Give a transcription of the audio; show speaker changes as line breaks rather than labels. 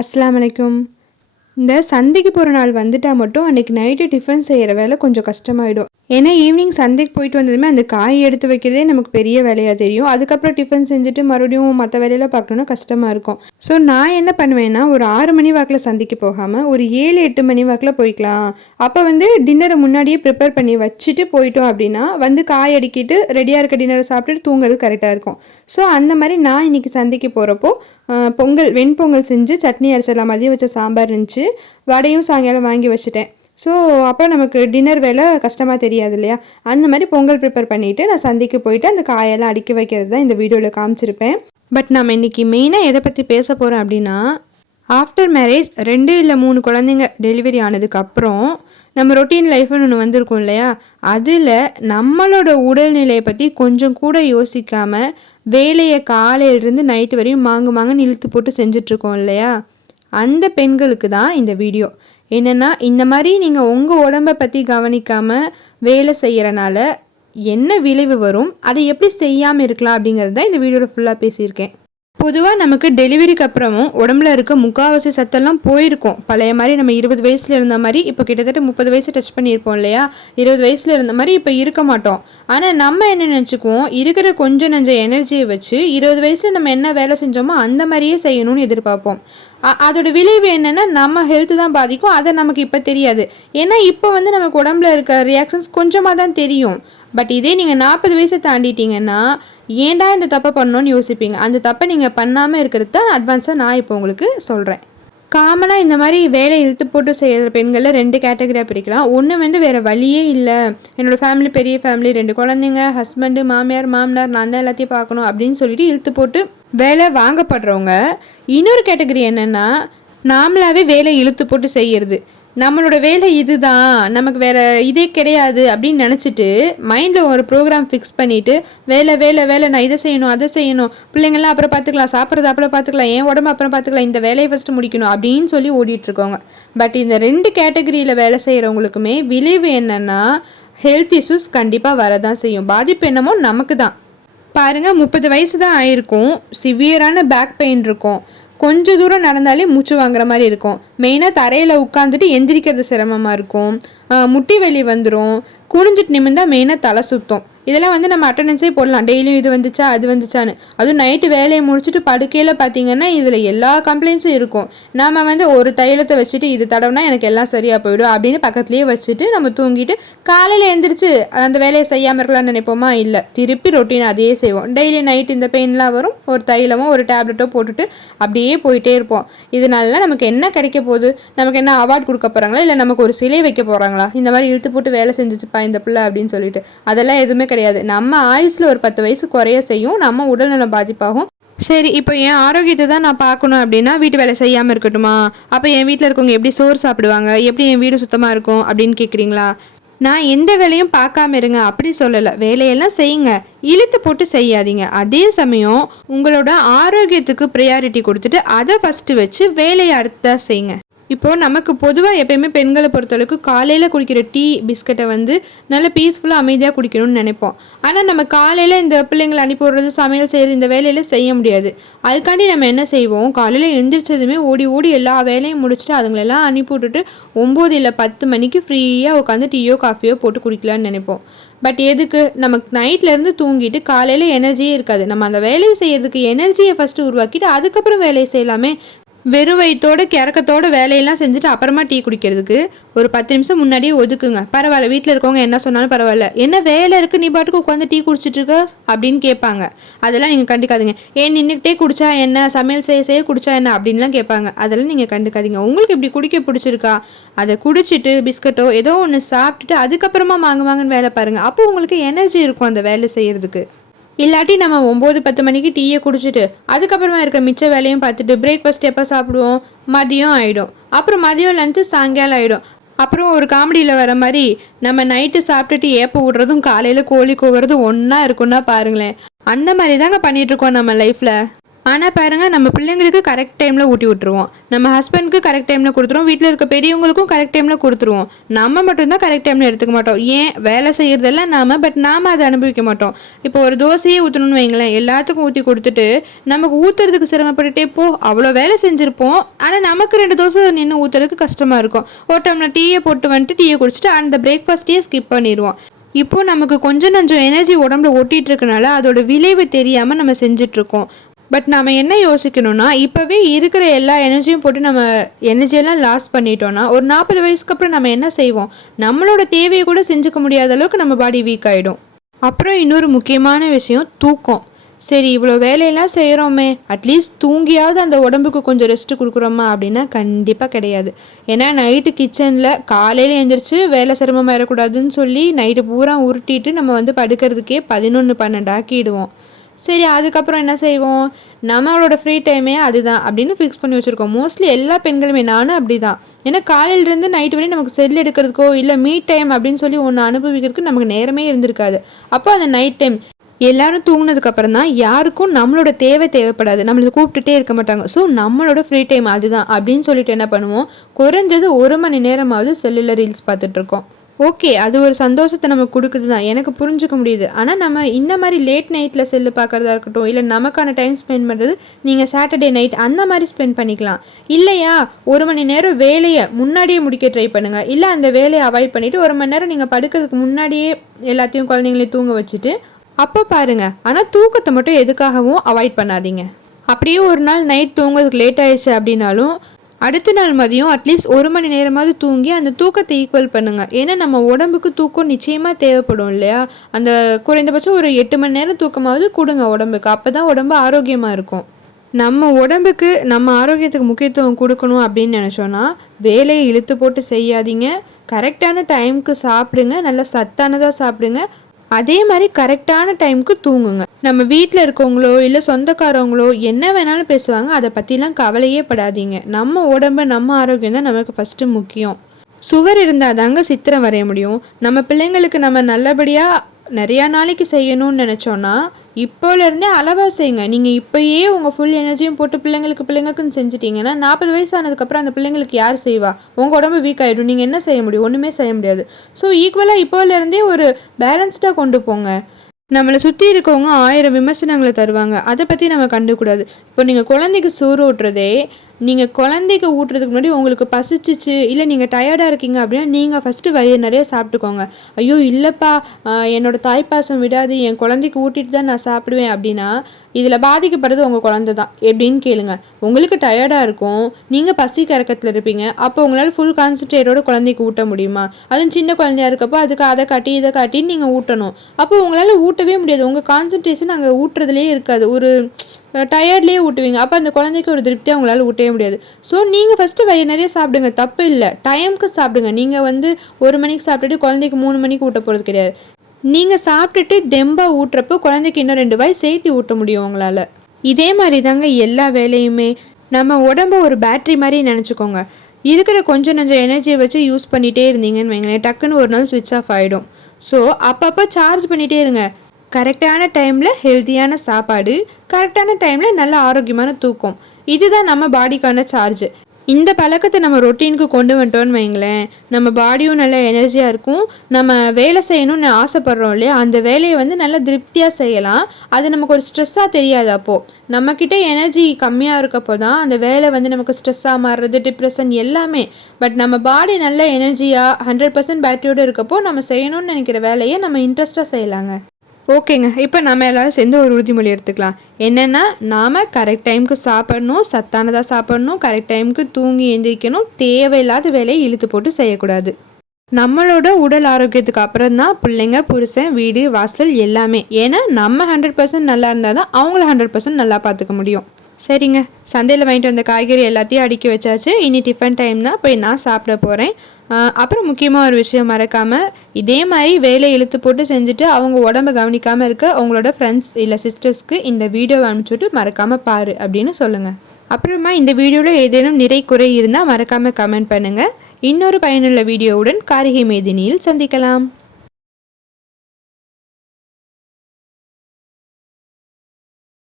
அஸ்லாம் அலைக்கும் இந்த சந்தைக்கு போகிற நாள் வந்துட்டா மட்டும் அன்றைக்கி நைட்டு டிஃபன் செய்கிற வேலை கொஞ்சம் கஷ்டமாயிடும். ஏன்னா ஈவினிங் சந்தைக்கு போயிட்டு வந்ததுமே அந்த காய் எடுத்து வைக்கிறதே நமக்கு பெரிய வேலையாக தெரியும். அதுக்கப்புறம் டிஃபன் செஞ்சுட்டு மறுபடியும் மற்ற வேலையெல்லாம் பார்க்கணுன்னா கஷ்டமாக இருக்கும். ஸோ நான் என்ன பண்ணுவேன்னா ஒரு ஆறு மணி வாக்கில் சந்தைக்கு போகாமல் ஒரு ஏழு எட்டு மணி வாக்கில் போய்க்கலாம். அப்போ வந்து டின்னரை முன்னாடியே ப்ரிப்பேர் பண்ணி வச்சுட்டு போயிட்டோம் அப்படின்னா வந்து காய் அடிக்கிட்டு ரெடியாக இருக்க டின்னரை சாப்பிட்டுட்டு தூங்குறது கரெக்டாக இருக்கும். ஸோ அந்த மாதிரி நான் இன்னைக்கு சந்தைக்கு போகிறப்போ பொங்கல் வெண்பொங்கல் செஞ்சு சட்னி அரைச்சிடலாம் மதியம் வச்ச சாம்பார் இருந்துச்சு. வடையும் சாயங்காலம் வாங்கி வச்சுட்டேன். ஸோ அப்போ நமக்கு டின்னர் வேலை கஷ்டமாக தெரியாது இல்லையா? அந்த மாதிரி பொங்கல் ப்ரிப்பேர் பண்ணிவிட்டு நான் சந்தைக்கு போயிட்டு அந்த காயெல்லாம் அடுக்கி வைக்கிறது தான் இந்த வீடியோவில் காமிச்சிருப்பேன். பட் நம்ம இன்றைக்கி மெயினாக எதை பற்றி பேச போகிறோம் அப்படின்னா ஆஃப்டர் மேரேஜ் ரெண்டு இல்லை மூணு குழந்தைங்க டெலிவரி ஆனதுக்கப்புறம் நம்ம ரொட்டீன் லைஃப்னு ஒன்று வந்திருக்கும் இல்லையா? அதில் நம்மளோட உடல்நிலையை பற்றி கொஞ்சம் கூட யோசிக்காமல் வேலையை காலையிலேருந்து நைட்டு வரையும் மாங்கு மாங்குன்னு இழுத்து போட்டு செஞ்சிட்ருக்கோம் இல்லையா? அந்த பெண்களுக்கு தான் இந்த வீடியோ என்னென்னா இந்த மாதிரி நீங்கள் உங்கள் உடம்பை பற்றி கவனிக்காமல் வேலை செய்கிறனால என்ன விளைவு வரும்? அதை எப்படி செய்யாமல் இருக்கலாம் அப்படிங்கிறது தான் இந்த வீடியோவில் ஃபுல்லாக பேசியிருக்கேன். பொதுவாக நமக்கு டெலிவரிக்கு அப்புறமும் உடம்புல இருக்க முக்கால்வாசி சத்தெல்லாம் போயிருக்கும். பழைய மாதிரி நம்ம இருபது வயசில் இருந்த மாதிரி இப்போ கிட்டத்தட்ட முப்பது வயசு டச் பண்ணியிருப்போம் இல்லையா? இருபது வயசில் இருந்த மாதிரி இப்போ இருக்க மாட்டோம். ஆனால் நம்ம என்ன நினச்சிக்குவோம்? இருக்கிற கொஞ்சம் நஞ்ச எனர்ஜியை வச்சு இருபது வயசில் நம்ம என்ன வேலை செஞ்சோமோ அந்த மாதிரியே செய்யணும்னு எதிர்பார்ப்போம். அதோட விளைவு என்னென்னா நம்ம ஹெல்த்து தான் பாதிக்கும். அதை நமக்கு இப்போ தெரியாது. ஏன்னா இப்போ வந்து நமக்கு உடம்புல இருக்க ரியாக்ஷன்ஸ் கொஞ்சமாக தான் தெரியும். பட் இதே நீங்கள் நாற்பது வயசை தாண்டிட்டீங்கன்னா ஏன்டா இந்த தப்பை பண்ணணும்னு யோசிப்பீங்க? அந்த தப்பை நீங்கள் பண்ணாமல் இருக்கிறது தான் அட்வான்ஸாக நான் இப்போ உங்களுக்கு சொல்கிறேன் காமனாக இந்த மாதிரி வேலை இழுத்து போட்டு செய்கிற பெண்களில் ரெண்டு கேட்டகரியாக பிரிக்கலாம். ஒன்று வந்து வேறு வழியே இல்லை. என்னோடய ஃபேமிலி பெரிய ஃபேமிலி ரெண்டு குழந்தைங்க ஹஸ்பண்டு மாமியார் மாமனார் நான் தான் எல்லாத்தையும் பார்க்கணும் அப்படின்னு சொல்லிட்டு இழுத்து போட்டு வேலை வாங்கப்படுறவங்க. இன்னொரு கேட்டகரி என்னென்னா நாமளாகவே வேலை இழுத்து போட்டு செய்கிறது நம்மளோட வேலை இதுதான் நமக்கு வேற இதே கிடையாது அப்படின்னு நினச்சிட்டு மைண்டில் ஒரு ப்ரோக்ராம் ஃபிக்ஸ் பண்ணிவிட்டு வேலை வேலை வேலை நான் இதை செய்யணும் அதை செய்யணும் பிள்ளைங்கள்லாம் அப்புறம் பார்த்துக்கலாம் சாப்பிட்றது அப்புறம் பார்த்துக்கலாம் என் உடம்பு அப்புறம் பார்த்துக்கலாம் இந்த வேலையை ஃபஸ்ட்டு முடிக்கணும் அப்படின்னு சொல்லி ஓடிட்டுருக்கோங்க பட் இந்த ரெண்டு கேட்டகரியில் வேலை செய்கிறவங்களுக்குமே விளைவு என்னென்னா ஹெல்த் இஷ்யூஸ் கண்டிப்பாக வரதான் செய்யும். பாதிப்பு என்னமோ நமக்கு தான் பாருங்கள் முப்பது வயசு தான் ஆயிருக்கும். சிவியரான பேக் பெயின் இருக்கும். கொஞ்ச தூரம் நடந்தாலே மூச்சு வாங்குற மாதிரி இருக்கும். மெயினாக தரையில் உட்காந்துட்டு எந்திரிக்கிறது சிரமமாக இருக்கும். முட்டி வலி வந்துடும் குனிஞ்சிட்டு நிமிந்தால் மெயினாக தலை சுத்தம். இதெல்லாம் வந்து நம்ம அட்டண்டன்ஸே போடலாம். டெய்லியும் இது வந்துச்சா அது வந்துச்சான்னு. அதுவும் நைட்டு வேலையை முடிச்சுட்டு படுக்கையில் பார்த்தீங்கன்னா இதில் எல்லா கம்ப்ளைண்ட்ஸும் இருக்கும். நாம் வந்து ஒரு தைலத்தை வச்சுட்டு இது தடவுனா எனக்கு எல்லாம் சரியாக போயிடும் அப்படின்னு பக்கத்துலேயே வச்சுட்டு நம்ம தூங்கிட்டு காலையில் எழுந்திரிச்சு அந்த வேலையை செய்யாமல் இருக்கலாம்னு நினைப்போமா? இல்லை. திருப்பி ரொட்டீன் அதே செய்வோம். டெய்லி நைட் இந்த பெயின்லாம் வரும். ஒரு தைலமோ ஒரு டேப்லெட்டோ போட்டுட்டு அப்படியே போயிட்டே இருப்போம். இதனால நமக்கு என்ன கிடைக்க போகுது? நமக்கு என்ன அவார்ட் கொடுக்க போகிறாங்களா இல்லை நமக்கு ஒரு சிலை வைக்க போகிறாங்களா இந்த மாதிரி இழுத்து போட்டு வேலை செஞ்சிச்சுப்பா இந்த பிள்ளை அப்படின்னு சொல்லிட்டு. அதெல்லாம் எதுவுமே கிடையாது. நம்ம ஆயுஸில் ஒரு பத்து வயசு குறைய செய்யும். நம்ம உடல்நலம் பாதிப்பாகும். சரி இப்போ என் ஆரோக்கியத்தை தான் நான் பார்க்கணும் அப்படின்னா வீட்டு வேலை செய்யாமல் இருக்கட்டுமா? அப்போ என் வீட்டில் இருக்கவங்க எப்படி சோறு சாப்பிடுவாங்க? எப்படி என் வீடு சுத்தமாக இருக்கும் அப்படின்னு கேட்குறீங்களா நான் எந்த வேலையும் பார்க்காம இருங்க அப்படி சொல்லலை. வேலையெல்லாம் செய்யுங்க. இழுத்து போட்டு செய்யாதீங்க. அதே சமயம் உங்களோட ஆரோக்கியத்துக்கு ப்ரையாரிட்டி கொடுத்துட்டு அதை ஃபஸ்ட்டு வச்சு வேலையை அடுத்தா செய்யுங்க. இப்போது நமக்கு பொதுவாக எப்பயுமே பெண்களை பொறுத்தளவுக்கு காலையில் குடிக்கிற டீ பிஸ்கட்டை வந்து நல்ல பீஸ்ஃபுல்லாக அமைதியாக குடிக்கணும்னு நினைப்போம். ஆனால் நம்ம காலையில் இந்த பிள்ளைங்களை அனுப்பி விடுறது சமையல் செய்கிறது இந்த வேலையில் செய்ய முடியாது. அதுக்காண்டி நம்ம என்ன செய்வோம்? காலையில் எழுந்திரிச்சதுமே ஓடி ஓடி எல்லா வேலையும் முடிச்சுட்டு அதுங்களெல்லாம் அனுப்பி விட்டுட்டு ஒம்பது இல்லை பத்து மணிக்கு ஃப்ரீயாக உட்காந்து டீயோ காஃபியோ போட்டு குடிக்கலான்னு நினைப்போம். பட் எதுக்கு? நமக்கு நைட்லேருந்து தூங்கிட்டு காலையில் எனர்ஜியே இருக்காது. நம்ம அந்த வேலையை செய்கிறதுக்கு எனர்ஜியை ஃபஸ்ட்டு உருவாக்கிட்டு அதுக்கப்புறம் வேலையை செய்யலாமே வெறும் வயிற்றோட கிறக்கத்தோட வேலையெல்லாம் செஞ்சுட்டு அப்புறமா டீ குடிக்கிறதுக்கு ஒரு பத்து நிமிஷம் முன்னாடியே ஒதுக்குங்க. பரவாயில்ல வீட்டில் இருக்கவங்க என்ன சொன்னாலும் பரவாயில்ல. என்ன வேலை இருக்குது நீ பாட்டுக்கு உட்காந்து டீ குடிச்சிட்டு இருக்க? அப்படின்னு கேட்பாங்க. அதெல்லாம் நீங்கள் கண்டுக்காதீங்க. ஏன் நின்றுக்கிட்டே குடிச்சா என்ன? சமையல் செய்ய செய்ய குடிச்சா என்ன? அப்படின்லாம் கேட்பாங்க. அதெல்லாம் நீங்கள் கண்டுக்காதீங்க. உங்களுக்கு இப்படி குடிக்க பிடிச்சிருக்கா? அதை குடிச்சிட்டு பிஸ்கட்டோ ஏதோ ஒன்று சாப்பிட்டுட்டு அதுக்கப்புறமா வாங்க வாங்கன்னு வேலை பாருங்கள் அப்போ உங்களுக்கு எனர்ஜி இருக்கும் அந்த வேலை செய்யறதுக்கு. இல்லாட்டி நம்ம ஒம்பது பத்து மணிக்கு டீயை குடிச்சிட்டு அதுக்கப்புறமா இருக்க மிச்ச வேலையும் பார்த்துட்டு பிரேக்ஃபாஸ்ட் எப்போ சாப்பிடுவோம்? மதியம் ஆகிடும் அப்புறம் மதியம் லஞ்சு சாயங்காலம் ஆகிடும் அப்புறம் ஒரு காமெடியில் வர மாதிரி நம்ம நைட்டு சாப்பிட்டுட்டு ஏப்ப விடுறதும் காலையில் கோழி கூவுறதும் ஒன்றா இருக்குன்னா பாருங்களேன். அந்த மாதிரி தாங்க பண்ணிகிட்ருக்கோம் நம்ம லைஃப்பில் ஆனால் பாருங்கள் நம்ம பிள்ளைங்களுக்கு கரெக்ட் டைமில் ஊட்டி விட்டுருவோம். நம்ம ஹஸ்பண்ட்க்கு கரெக்ட் டைமில் கொடுத்துருவோம். வீட்டில் இருக்க பெரியவங்களுக்கும் கரெக்ட் டைமில் கொடுத்துருவோம். நம்ம மட்டும்தான் கரெக்ட் டைமில் எடுத்துக்க மாட்டோம். ஏன்? வேலை செய்கிறதெல்லாம் நாம் பட் நாம் அதை அனுபவிக்க மாட்டோம். இப்போ ஒரு தோசையே ஊற்றணும்னு வைங்களேன். எல்லாத்துக்கும் ஊற்றி கொடுத்துட்டு நமக்கு ஊற்றுறதுக்கு சிரமப்பட்டுட்டே போ அவ்வளோ வேலை செஞ்சுருப்போம். ஆனால் நமக்கு ரெண்டு தோசை நின்று ஊற்றுறதுக்கு கஷ்டமாக இருக்கும். ஒரு டீயை போட்டு வந்துட்டு டீயை குடிச்சிட்டு அந்த பிரேக்ஃபாஸ்ட்டையே ஸ்கிப் பண்ணிடுவோம். இப்போ நமக்கு கொஞ்சம் நஞ்சம் எனர்ஜி உடம்புல ஒட்டிகிட்டு இருக்கனால அதோட விளைவு தெரியாமல் நம்ம செஞ்சிட்ருக்கோம் பட் நம்ம என்ன யோசிக்கணும்னா இப்போவே இருக்கிற எல்லா எனர்ஜியும் போட்டு நம்ம எனர்ஜியெல்லாம் லாஸ் பண்ணிட்டோம்னா ஒரு நாற்பது வயசுக்கு அப்புறம் நம்ம என்ன செய்வோம்? நம்மளோட தேவையை கூட செஞ்சுக்க முடியாத அளவுக்கு நம்ம பாடி வீக் ஆகிடும் அப்புறம் இன்னொரு முக்கியமான விஷயம் தூக்கம். சரி இவ்வளோ வேலையெல்லாம் செய்கிறோமே அட்லீஸ்ட் தூங்கியாவது அந்த உடம்புக்கு கொஞ்சம் ரெஸ்ட் கொடுக்குறோமா அப்படின்னா கண்டிப்பாக கிடையாது. ஏன்னா நைட்டு கிச்சனில் காலையில் எழுந்திரிச்சு வேலை சிரமமாக ஆயிடக்கூடாதுன்னு சொல்லி நைட்டு பூரா உருட்டிட்டு நம்ம வந்து படுக்கிறதுக்கே பதினொன்று பன்னெண்டு ஆக்கிடுவோம். சரி அதுக்கப்புறம் என்ன செய்வோம்? நம்மளோட ஃப்ரீ டைமே அதுதான் அப்படின்னு ஃபிக்ஸ் பண்ணி வச்சுருக்கோம். மோஸ்ட்லி எல்லா பெண்களுமே நானும் அப்படி தான் ஏன்னா காலையிலேருந்து நைட்டு வரையும் நமக்கு செல் எடுக்கிறதுக்கோ இல்லை மீட் டைம் அப்படின்னு சொல்லி ஒன்று அனுபவிக்கிறதுக்கு நமக்கு நேரமே இருந்திருக்காது. அப்போ அந்த நைட் டைம் எல்லாரும் தூங்கினதுக்கு அப்புறம் தான் யாருக்கும் நம்மளோட தேவை தேவைப்படாது. நம்மளை கூப்பிட்டுட்டே இருக்க மாட்டாங்க. ஸோ நம்மளோட ஃப்ரீ டைம் அதுதான் அப்படின்னு சொல்லிட்டு என்ன பண்ணுவோம்? குறைஞ்சது ஒரு மணி நேரமாவது செல்லில் ரீல்ஸ் பார்த்துட்ருக்கோம் ஓகே அது ஒரு சந்தோஷத்தை நம்ம கொடுக்குது தான். எனக்கு புரிஞ்சுக்க முடியுது. ஆனால் நம்ம இந்த மாதிரி லேட் நைட்டில் செல்லு பார்க்குறதா இருக்கட்டும் இல்லை நமக்கான டைம் ஸ்பெண்ட் பண்ணுறது நீங்கள் சாட்டர்டே நைட் அந்த மாதிரி ஸ்பெண்ட் பண்ணிக்கலாம். இல்லையா? ஒரு மணி நேரம் வேலையை முன்னாடியே முடிக்க ட்ரை பண்ணுங்கள் இல்லை அந்த வேலையை அவாய்ட் பண்ணிவிட்டு ஒரு மணி நேரம் நீங்கள் படுக்கிறதுக்கு முன்னாடியே எல்லாத்தையும் குழந்தைங்களையும் தூங்க வச்சுட்டு அப்போ பாருங்கள் ஆனால் தூக்கத்தை மட்டும் எதுக்காகவும் அவாய்ட் பண்ணாதீங்க. அப்படியே ஒரு நாள் நைட் தூங்குறதுக்கு லேட் ஆயிடுச்சு அப்படின்னாலும் அடுத்த நாள் மதியம் அட்லீஸ்ட் ஒரு மணி நேரமாவது தூங்கி அந்த தூக்கத்தை ஈக்குவல் பண்ணுங்கள் ஏன்னா நம்ம உடம்புக்கு தூக்கம் நிச்சயமாக தேவைப்படும் இல்லையா? அந்த குறைந்தபட்சம் ஒரு எட்டு மணி நேரம் தூக்கமாவது கொடுங்க உடம்புக்கு. அப்போ தான் உடம்பு ஆரோக்கியமாக இருக்கும். நம்ம உடம்புக்கு நம்ம ஆரோக்கியத்துக்கு முக்கியத்துவம் கொடுக்கணும் அப்படின்னு நினச்சோன்னா வேலையை இழுத்து போட்டு செய்யாதீங்க. கரெக்டான டைமுக்கு சாப்பிடுங்க. நல்லா சத்தானதாக சாப்பிடுங்க. அதே மாதிரி கரெக்டான டைமுக்கு தூங்குங்க. நம்ம வீட்டில் இருக்கவங்களோ இல்லை சொந்தக்காரவங்களோ என்ன வேணாலும் பேசுவாங்க. அதை பற்றிலாம் கவலையே படாதீங்க. நம்ம உடம்பு நம்ம ஆரோக்கியம் தான் நமக்கு ஃபஸ்ட்டு முக்கியம். சுவர் இருந்தால் தாங்க சித்திரம் வரைய முடியும். நம்ம பிள்ளைங்களுக்கு நம்ம நல்லபடியாக நிறையா நாளைக்கு செய்யணும்னு நினச்சோன்னா இப்போலேருந்தே அளவாக செய்யுங்க நீங்கள் இப்போயே உங்கள் ஃபுல் எனர்ஜியும் போட்டு பிள்ளைங்களுக்கு பிள்ளைங்களுக்குன்னு செஞ்சிட்டிங்கன்னா நாற்பது வயசு ஆனதுக்கப்புறம் அந்த பிள்ளைங்களுக்கு யார் செய்வா? உங்கள் உடம்பு வீக் ஆகிடும் நீங்கள் என்ன செய்ய முடியும்? ஒன்றுமே செய்ய முடியாது. ஸோ ஈக்குவலாக இப்போலேருந்தே ஒரு பேலன்ஸ்டாக கொண்டு போங்க. நம்மளை சுற்றி இருக்கவங்க ஆயிரம் விமர்சனங்களை தருவாங்க. அதை பற்றி நம்ம கண்டுக்கூடாது. இப்போ நீங்கள் குழந்தைக்கு சோறு ஊட்டுறதே நீங்கள் குழந்தைக்கு ஊட்டுறதுக்கு முன்னாடி உங்களுக்கு பசிச்சிச்சு இல்லை நீங்கள் டயர்டாக இருக்கீங்க அப்படின்னா நீங்கள் ஃபஸ்ட்டு வயிறு நிறைய சாப்பிட்டுக்கோங்க. ஐயோ இல்லைப்பா என்னோடய தாய்ப்பாசம் விடாது என் குழந்தைக்கு ஊட்டிட்டு தான் நான் சாப்பிடுவேன் அப்படின்னா இதில் பாதிக்கப்படுறது உங்கள் குழந்தை தான் எப்படின்னு கேளுங்க. உங்களுக்கு டயர்டாக இருக்கும் நீங்கள் பசி கறக்கத்தில் இருப்பீங்க அப்போ உங்களால் ஃபுல் கான்சன்ட்ரேட்டோட குழந்தைக்கு ஊட்ட முடியுமா? அதுவும் சின்ன குழந்தையா இருக்கப்போ அதுக்கு அதை காட்டி இதை காட்டின்னு நீங்கள் ஊட்டணும். அப்போ உங்களால் ஊட்டவே முடியாது. உங்கள் கான்சன்ட்ரேஷன் அங்கே ஊட்டுறதுலேயே இருக்காது. ஒரு டயர்ட்லேயே ஊட்டுவீங்க. அப்போ அந்த குழந்தைக்கு ஒரு திருப்தியாக அவங்களால ஊட்டவே முடியாது. ஸோ நீங்கள் ஃபஸ்ட்டு வயிறு நிறைய சாப்பிடுங்க. தப்பு இல்லை. டைமுக்கு சாப்பிடுங்க. நீங்கள் வந்து ஒரு மணிக்கு சாப்பிட்டுட்டு குழந்தைக்கு மூணு மணிக்கு ஊட்ட போகிறது கிடையாது. நீங்கள் சாப்பிட்டுட்டு தெம்பாக ஊட்டுறப்போ குழந்தைக்கு இன்னும் ரெண்டு வாய் சேர்த்து ஊட்ட முடியும் உங்களால். இதே மாதிரி தாங்க எல்லா வேலையுமே. நம்ம உடம்ப ஒரு பேட்ரி மாதிரி நினச்சிக்கோங்க. இருக்கிற கொஞ்சம் நஞ்சம் எனர்ஜியை வச்சு யூஸ் பண்ணிகிட்டே இருந்தீங்கன்னு வைங்களேன். டக்குன்னு ஒரு நாள் ஸ்விட்ச் ஆஃப் ஆகிடும் ஸோ அப்பப்போ சார்ஜ் பண்ணிகிட்டே இருங்க. கரெக்டான டைமில் ஹெல்த்தியான சாப்பாடு கரெக்டான டைமில் நல்ல ஆரோக்கியமான தூக்கம். இதுதான் நம்ம பாடிக்கான சார்ஜ் இந்த பழக்கத்தை நம்ம ரொட்டீனுக்கு கொண்டு வந்துட்டோன்னு வைங்களேன். நம்ம பாடியும் நல்ல எனர்ஜியாக இருக்கும். நம்ம வேலை செய்யணும்னு ஆசைப்பட்றோம் இல்லையா? அந்த வேலையை வந்து நல்லா திருப்தியாக செய்யலாம். அது நமக்கு ஒரு ஸ்ட்ரெஸ்ஸாக தெரியாது அப்போது நம்மக்கிட்ட எனர்ஜி கம்மியாக இருக்கப்போ தான் அந்த வேலை வந்து நமக்கு ஸ்ட்ரெஸ்ஸாக மாறுறது டிப்ரெஷன் எல்லாமே. பட் நம்ம பாடி நல்ல எனர்ஜியாக ஹண்ட்ரட் பர்சன்ட் பேட்டரியோடு இருக்கப்போ நம்ம செய்யணும்னு நினைக்கிற வேலையை நம்ம இன்ட்ரெஸ்ட்டாக செய்யலாங்க. ஓகேங்க. இப்போ நம்ம எல்லோரும் சேர்ந்து ஒரு உறுதிமொழி எடுத்துக்கலாம். என்னென்னா நாம் கரெக்ட் டைமுக்கு சாப்பிடணும் சத்தானதாக சாப்பிடணும் கரெக்ட் டைமுக்கு தூங்கி எந்திரிக்கணும் தேவையில்லாத வேலையை இழுத்து போட்டு செய்யக்கூடாது. நம்மளோட உடல் ஆரோக்கியத்துக்கு அப்புறம் தான் பிள்ளைங்க புருஷன் வீடு வாசல் எல்லாமே. ஏன்னா நம்ம ஹண்ட்ரட் பர்சன்ட் நல்லா இருந்தால் தான் அவங்கள ஹண்ட்ரட் பர்சன்ட் நல்லா பார்த்துக்க முடியும். சரிங்க. சந்தையில் வாங்கிட்டு வந்த காய்கறி எல்லாத்தையும் அடுக்கி வச்சாச்சு. இனி டிஃபன் டைம் தான் போய் நான் சாப்பிட போகிறேன் அப்புறம் முக்கியமாக ஒரு விஷயம் மறக்காமல் இதே மாதிரி வேலை இழுத்து போட்டு செஞ்சுட்டு அவங்க உடம்ப கவனிக்காமல் இருக்க அவங்களோட ஃப்ரெண்ட்ஸ் இல்லை சிஸ்டர்ஸ்க்கு இந்த வீடியோவை அனுப்பிச்சுட்டு மறக்காமல் பாரு அப்படின்னு சொல்லுங்கள் அப்புறமா இந்த வீடியோவில் ஏதேனும் நிறை குறை இருந்தால் மறக்காமல் கமெண்ட் பண்ணுங்கள் இன்னொரு பயனுள்ள வீடியோவுடன் காரிகை மேதினியில் சந்திக்கலாம்.